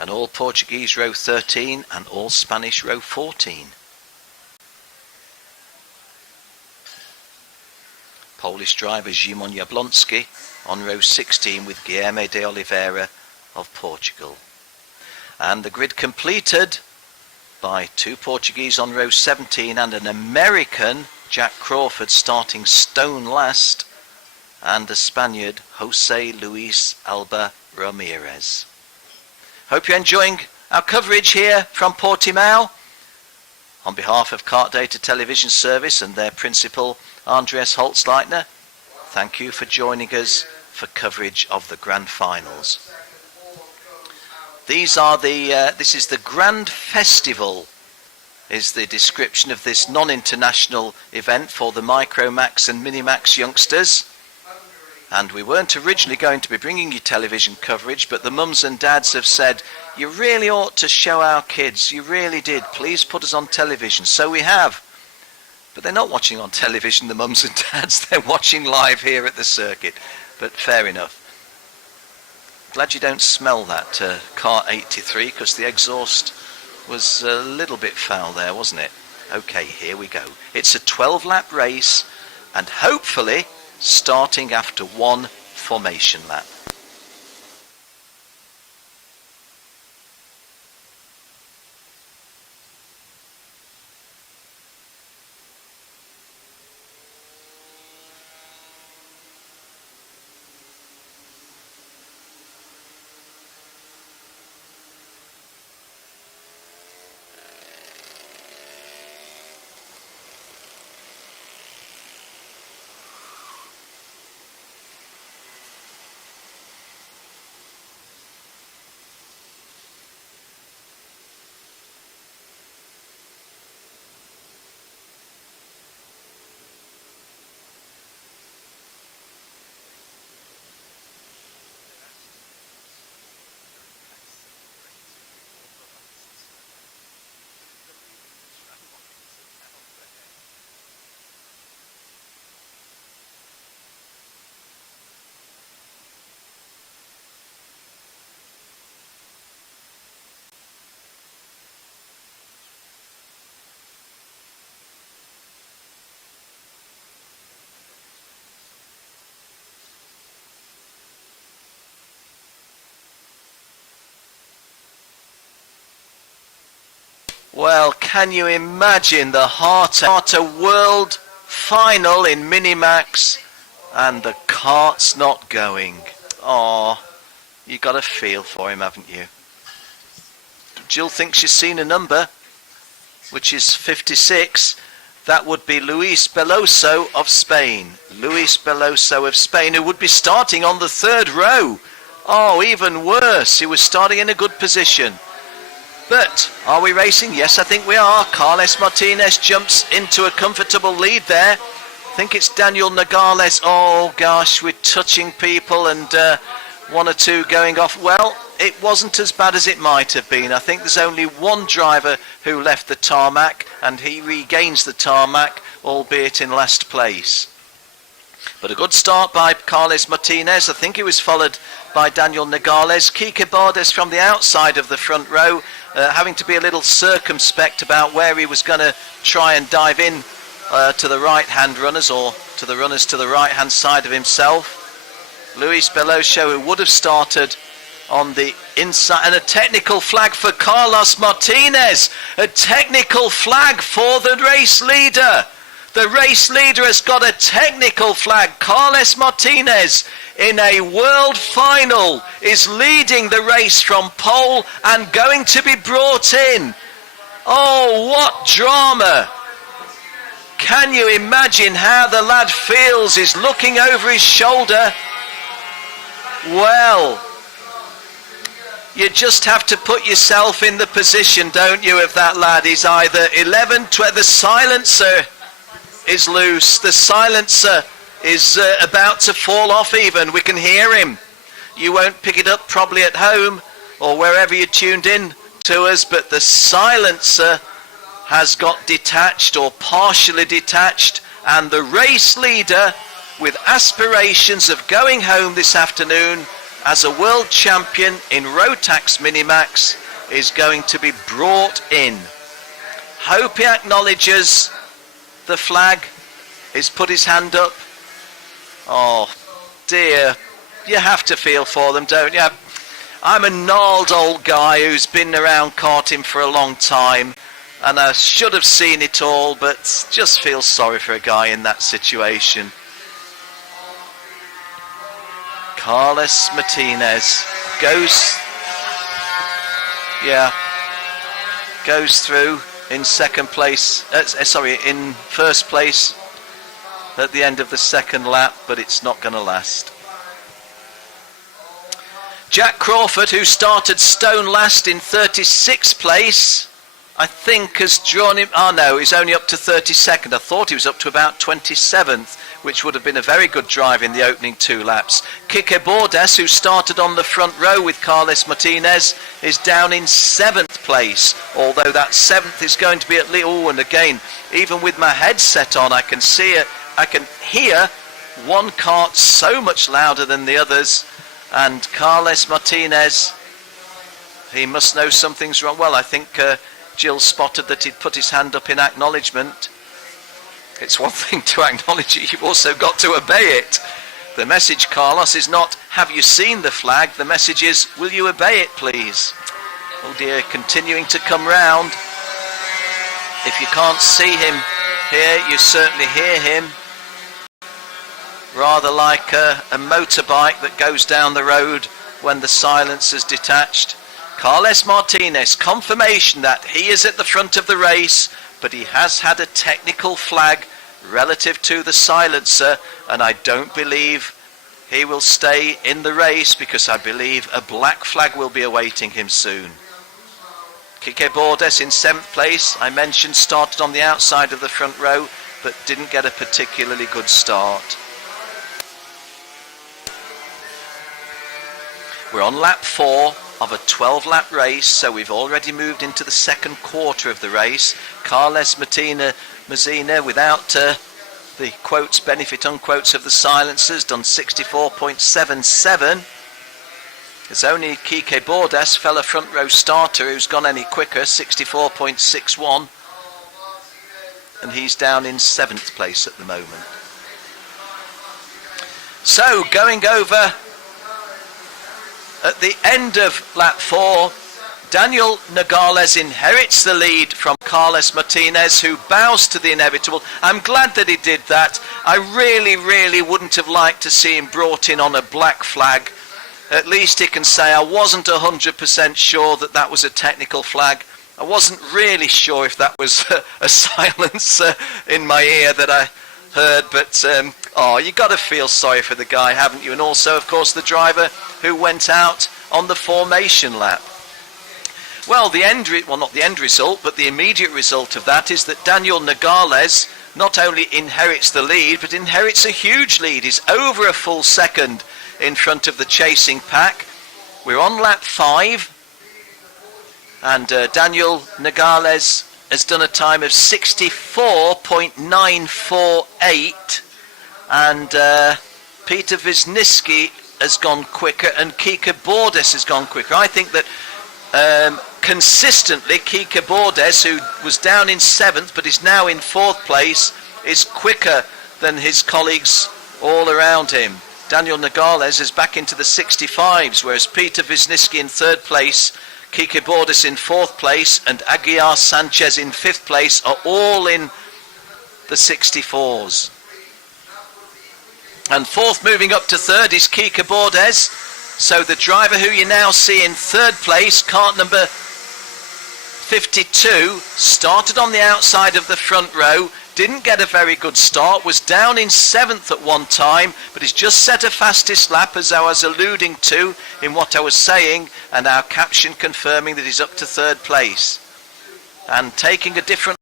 And all Portuguese row 13 and all Spanish row 14. Polish driver Szymon Jablonski on row 16 with Guilherme de Oliveira of Portugal. And the grid completed by 2 Portuguese on row 17 and an American, Jack Crawford, starting stone last, and a Spaniard, Jose Luis Alba Ramirez. Hope you're enjoying our coverage here from Portimão. On behalf of Kart Data Television Service and their principal, Andreas Holzleitner, thank you for joining us for coverage of the Grand Finals. This is the Grand Festival, is the description of this non-international event for the Micromax and Minimax youngsters. And we weren't originally going to be bringing you television coverage, but the mums and dads have said, you really ought to show our kids, you really did, please put us on television. So we have. But they're not watching on television, the mums and dads, they're watching live here at the circuit. But fair enough. Glad you don't smell that car 83, because the exhaust was a little bit foul there, wasn't it? Okay, here we go. It's a 12-lap race, and hopefully starting after 1 formation lap. Well, can you imagine the Harta World Final in Minimax and the kart's not going? Oh, you got a feel for him, haven't you? Jill thinks she's seen a number, which is 56. That would be Luis Beloso of Spain. Luis Beloso of Spain, who would be starting on the 3rd row. Oh, even worse. He was starting in a good position. But are we racing? Yes, I think we are. Carles Martinez jumps into a comfortable lead there. I think it's Daniel Nogales. Oh gosh, we're touching people and 1 or 2 going off. Well, it wasn't as bad as it might have been. I think there's only 1 driver who left the tarmac, and he regains the tarmac, albeit in last place. But a good start by Carles Martinez. I think he was followed by Daniel Nogales. Kike Bardes from the outside of the front row, having to be a little circumspect about where he was going to try and dive in to the right-hand runners, or to the runners to the right-hand side of himself. Luis Beloso, who would have started on the inside, and a technical flag for Carlos Martinez. A technical flag for the race leader. The race leader has got a technical flag. Carlos Martinez, in a world final, is leading the race from pole and going to be brought in. Oh, what drama. Can you imagine how the lad feels? He's looking over his shoulder. Well, you just have to put yourself in the position, don't you, of that lad. He's either 11, 12, the silencer is loose. The silencer is about to fall off even. We can hear him. You won't pick it up probably at home or wherever you tuned in to us, but the silencer has got detached or partially detached, and the race leader, with aspirations of going home this afternoon as a world champion in Rotax Minimax is going to be brought in. Hope he acknowledges the flag. He's put his hand up. Oh dear, you have to feel for them, don't you? I'm a gnarled old guy who's been around karting for a long time, and I should have seen it all, but just feel sorry for a guy in that situation. Carlos Martinez goes through in second place, in first place at the end of the second lap, but it's not going to last. Jack Crawford, who started stone last in 36th place, I think has drawn him, no, he's only up to 32nd. I thought he was up to about 27th, which would have been a very good drive in the opening 2 laps. Kike Bordes, who started on the front row with Carlos Martinez, is down in 7th place, although that 7th is going to be at least, and again, even with my headset on, I can see it, I can hear one kart so much louder than the others, and Carlos Martinez, he must know something's wrong. Well, I think Jill spotted that he'd put his hand up in acknowledgement. It's one thing to acknowledge it, you've also got to obey it. The message, Carlos, is not, have you seen the flag? The message is, will you obey it, please? Oh dear, continuing to come round. If you can't see him here, you certainly hear him. Rather like a motorbike that goes down the road when the silencer's detached. Carlos Martinez, confirmation that he is at the front of the race, but he has had a technical flag relative to the silencer, and I don't believe he will stay in the race because I believe a black flag will be awaiting him soon. Kike Bordes in 7th place, I mentioned, started on the outside of the front row, but didn't get a particularly good start. We're on lap 4 of a 12-lap race, so we've already moved into the second quarter of the race. Carlos Mazzina, without the quotes, benefit unquotes of the silencers, done 64.77. It's only Kike Bordes, fellow front row starter, who's gone any quicker, 64.61. And he's down in 7th place at the moment. So, going over at the end of lap 4, Daniel Nogales inherits the lead from Carlos Martinez, who bows to the inevitable. I'm glad that he did that. I really wouldn't have liked to see him brought in on a black flag. At least he can say, I wasn't 100% sure that that was a technical flag. I wasn't really sure if that was a silencer in my ear that I heard, but you got to feel sorry for the guy, haven't you? And also, of course, the driver who went out on the formation lap. Well, not the end result, but the immediate result of that is that Daniel Nogales not only inherits the lead, but inherits a huge lead. He's over a full second in front of the chasing pack. We're on lap 5, and Daniel Nogales has done a time of 64.948, and Peter Wisniewski has gone quicker, and Kike Bordes has gone quicker. I think that consistently Kike Bordes, who was down in 7th but is now in 4th place, is quicker than his colleagues all around him. Daniel Nogales is back into the 65s, whereas Peter Wisniewski in 3rd place, Kike Bordes in 4th place, and Aguiar Sanchez in 5th place are all in the 64s. And 4th, moving up to 3rd, is Kike Bordes. So the driver who you now see in 3rd place, kart number 52, started on the outside of the front row, didn't get a very good start, was down in 7th at one time, but he's just set a fastest lap, as I was alluding to in what I was saying, and our caption confirming that he's up to 3rd place. And taking a different